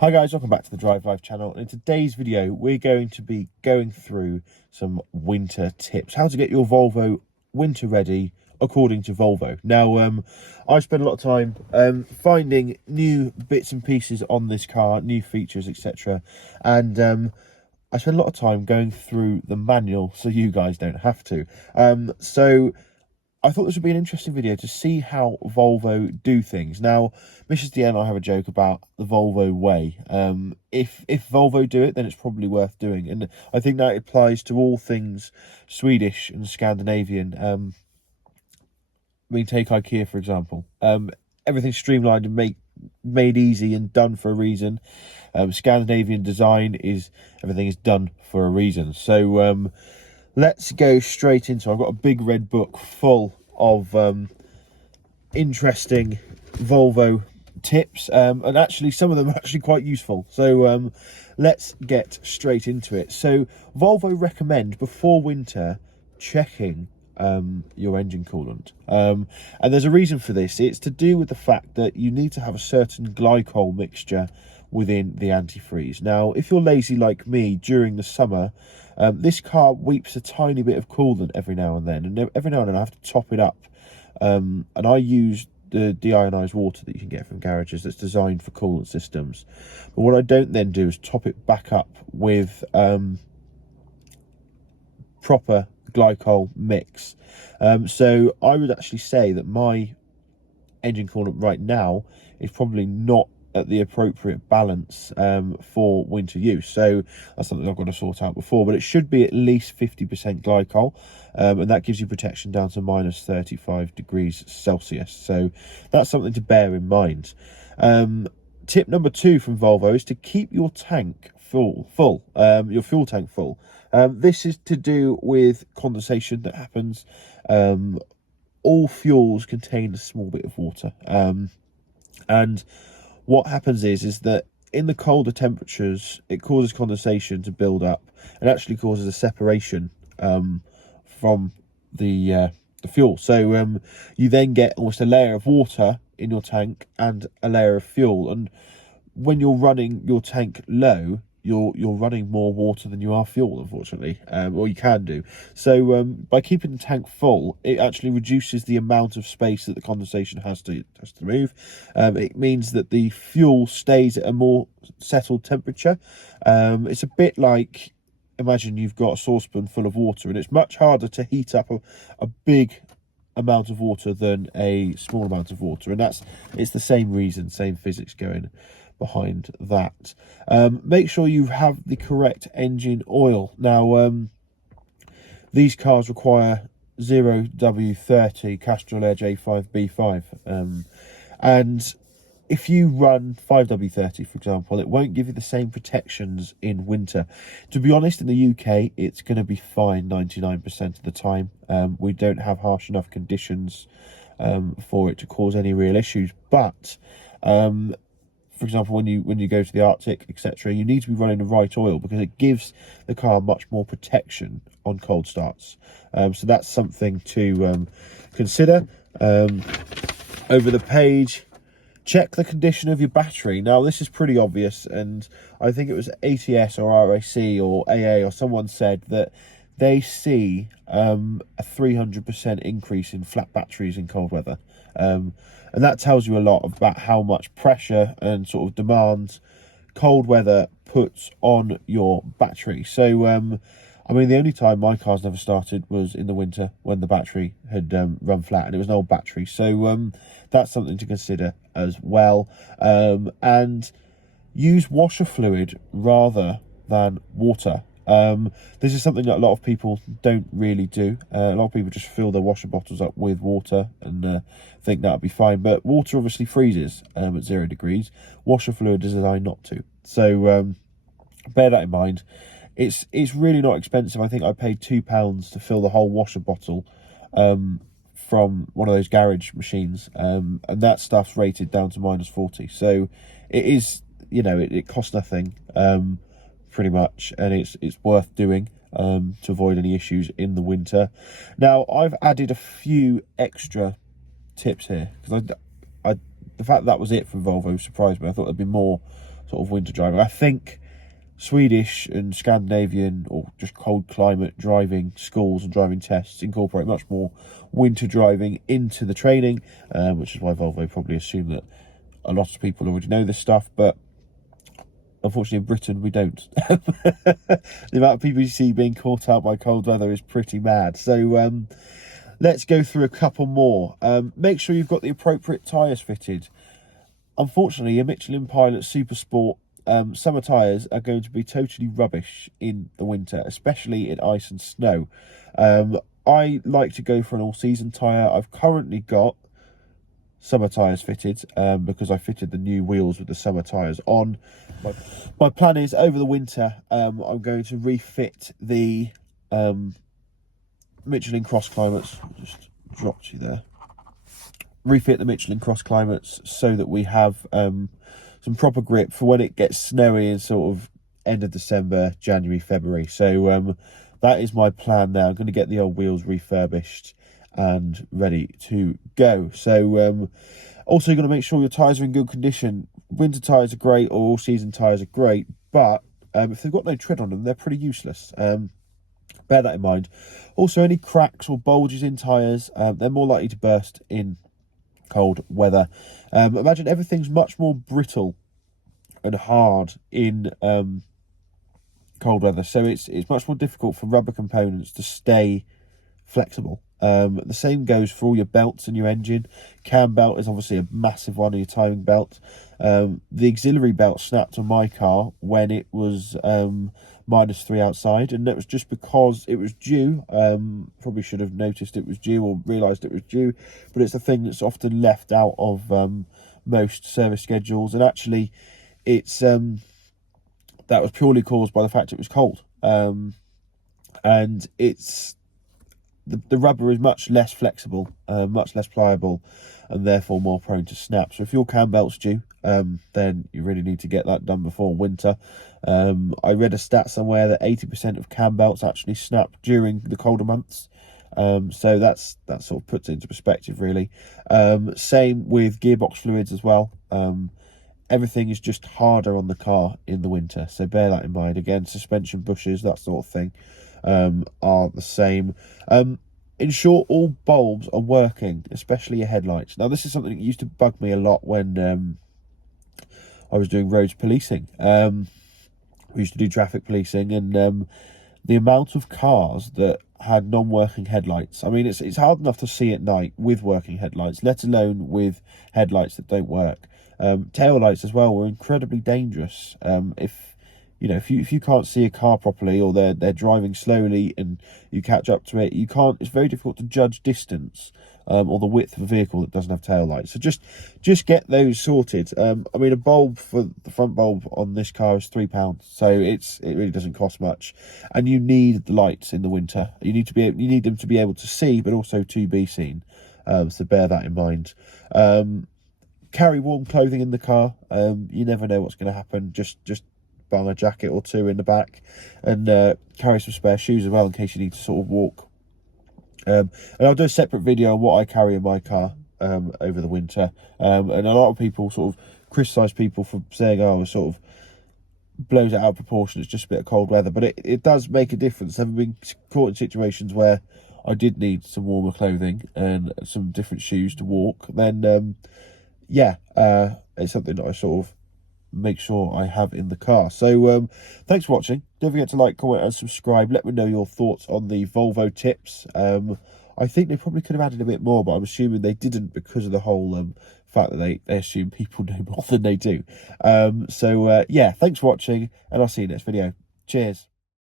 Hi guys, welcome back to the Drive Life channel. In today's video, we're going to be going through some winter tips. How to get your Volvo winter ready according to Volvo. Now, I spent a lot of time finding new bits and pieces on this car, new features, etc. And I spent a lot of time going through the manual so you guys don't have to. So I thought this would be an interesting video to see how Volvo do things. Now, Mrs. D and I have a joke about the Volvo way. If Volvo do it, then it's probably worth doing. And I think that applies to all things Swedish and Scandinavian. Take IKEA, for example. Everything's streamlined and made easy and done for a reason. Scandinavian design is, everything is done for a reason. So, let's go straight into it. I've got a big red book full of interesting Volvo tips, and actually some of them are actually quite useful. So let's get straight into it. So Volvo recommend before winter checking your engine coolant, and there's a reason for this. It's to do with the fact that you need to have a certain glycol mixture within the antifreeze. Now, if you're lazy like me during the summer, this car weeps a tiny bit of coolant every now and then, and every now and then I have to top it up. And I use the deionized water that you can get from garages that's designed for coolant systems. But what I don't then do is top it back up with proper glycol mix. So I would actually say that my engine coolant right now is probably not at the appropriate balance for winter use. So that's something I've got to sort out before, but it should be at least 50% glycol, and that gives you protection down to minus 35 degrees Celsius. So that's something to bear in mind. Tip number 2 from Volvo is to keep your tank full, your fuel tank full. This is to do with condensation that happens. All fuels contain a small bit of water, and what happens is that in the colder temperatures, it causes condensation to build up and actually causes a separation from the fuel. So you then get almost a layer of water in your tank and a layer of fuel. And when you're running your tank low, you're running more water than you are fuel, unfortunately, or you can do. So by keeping the tank full, it actually reduces the amount of space that the condensation has to move. It means that the fuel stays at a more settled temperature. It's a bit like, imagine you've got a saucepan full of water, and it's much harder to heat up a big amount of water than a small amount of water, and it's the same reason, same physics going behind that. Make sure you have the correct engine oil. Now, these cars require 0W30 Castrol Edge A5B5, and if you run 5W30, for example, it won't give you the same protections in winter. To be honest, in the UK, it's going to be fine 99% of the time. We don't have harsh enough conditions for it to cause any real issues. But for example, when you go to the Arctic, etc., you need to be running the right oil because it gives the car much more protection on cold starts. So that's something to consider. Over the page, check the condition of your battery. Now, this is pretty obvious, and I think it was ATS or RAC or AA or someone said that they see a 300% increase in flat batteries in cold weather. And that tells you a lot about how much pressure and sort of demand cold weather puts on your battery. So, I mean, the only time my car's never started was in the winter when the battery had run flat, and it was an old battery. So that's something to consider as well. And use washer fluid rather than water. This is something that a lot of people don't really do. A lot of people just fill their washer bottles up with water and think that'll be fine, but water obviously freezes at 0 degrees. Washer fluid is designed not to, so bear that in mind. It's really not expensive. I think I paid £2 to fill the whole washer bottle from one of those garage machines, and that stuff's rated down to minus 40, so it is, you know, it costs nothing pretty much, and it's worth doing to avoid any issues in the winter. Now, I've added a few extra tips here because the fact that was it from Volvo surprised me. I thought there'd be more sort of winter driving. I think Swedish and Scandinavian or just cold climate driving schools and driving tests incorporate much more winter driving into the training, which is why Volvo probably assume that a lot of people already know this stuff, but unfortunately in Britain we don't. The amount of people you see being caught out by cold weather is pretty mad. So let's go through a couple more. Make sure you've got the appropriate tyres fitted. Unfortunately, a Michelin Pilot Super Sport summer tyres are going to be totally rubbish in the winter, especially in ice and snow. I like to go for an all-season tyre. I've currently got summer tyres fitted because I fitted the new wheels with the summer tyres on. My plan is over the winter I'm going to refit the Michelin Cross Climates. Just dropped you there. Refit the Michelin Cross Climates so that we have some proper grip for when it gets snowy in sort of end of December, January, February. So that is my plan now. I'm going to get the old wheels refurbished and ready to go. So also you're going to make sure your tyres are in good condition. Winter tyres are great, or all season tyres are great, but if they've got no tread on them, they're pretty useless. Bear that in mind. Also, any cracks or bulges in tyres, they're more likely to burst in cold weather. Imagine everything's much more brittle and hard in cold weather, so it's much more difficult for rubber components to stay flexible. The same goes for all your belts and your engine. Cam belt is obviously a massive one, of your timing belt. The auxiliary belt snapped on my car when it was -3 outside, and that was just because it was due. Probably should have noticed it was due or realised it was due, but it's the thing that's often left out of most service schedules, and actually it's that was purely caused by the fact it was cold. And it's the rubber is much less flexible, much less pliable, and therefore more prone to snap. So if your cam belt's due, then you really need to get that done before winter. I read a stat somewhere that 80% of cam belts actually snap during the colder months. So that sort of puts it into perspective, really. Same with gearbox fluids as well. Everything is just harder on the car in the winter, so bear that in mind. Again, suspension bushes, that sort of thing, are the same. Ensure all bulbs are working, especially your headlights. Now, this is something that used to bug me a lot when I was doing roads policing. We used to do traffic policing, and the amount of cars that had non-working headlights. I mean, it's hard enough to see at night with working headlights, let alone with headlights that don't work. Tail lights as well were incredibly dangerous. If you can't see a car properly, or they're driving slowly and you catch up to it, it's very difficult to judge distance or the width of a vehicle that doesn't have tail lights. So just get those sorted. I mean, a bulb for the front bulb on this car is £3, so it really doesn't cost much. And you need the lights in the winter. You need them to be able to see, but also to be seen. So bear that in mind. Carry warm clothing in the car. You never know what's going to happen. Just bung a jacket or two in the back, and carry some spare shoes as well in case you need to sort of walk. And I'll do a separate video on what I carry in my car over the winter. And a lot of people sort of criticise people for saying, oh, it sort of blows it out of proportion, it's just a bit of cold weather, but it does make a difference. Having been caught in situations where I did need some warmer clothing and some different shoes to walk, then it's something that I sort of make sure I have in the car. So thanks for watching. Don't forget to like, comment and subscribe. Let me know your thoughts on the Volvo tips. I think they probably could have added a bit more, but I'm assuming they didn't because of the whole fact that they assume people know more than they do. Thanks for watching, and I'll see you next video. Cheers.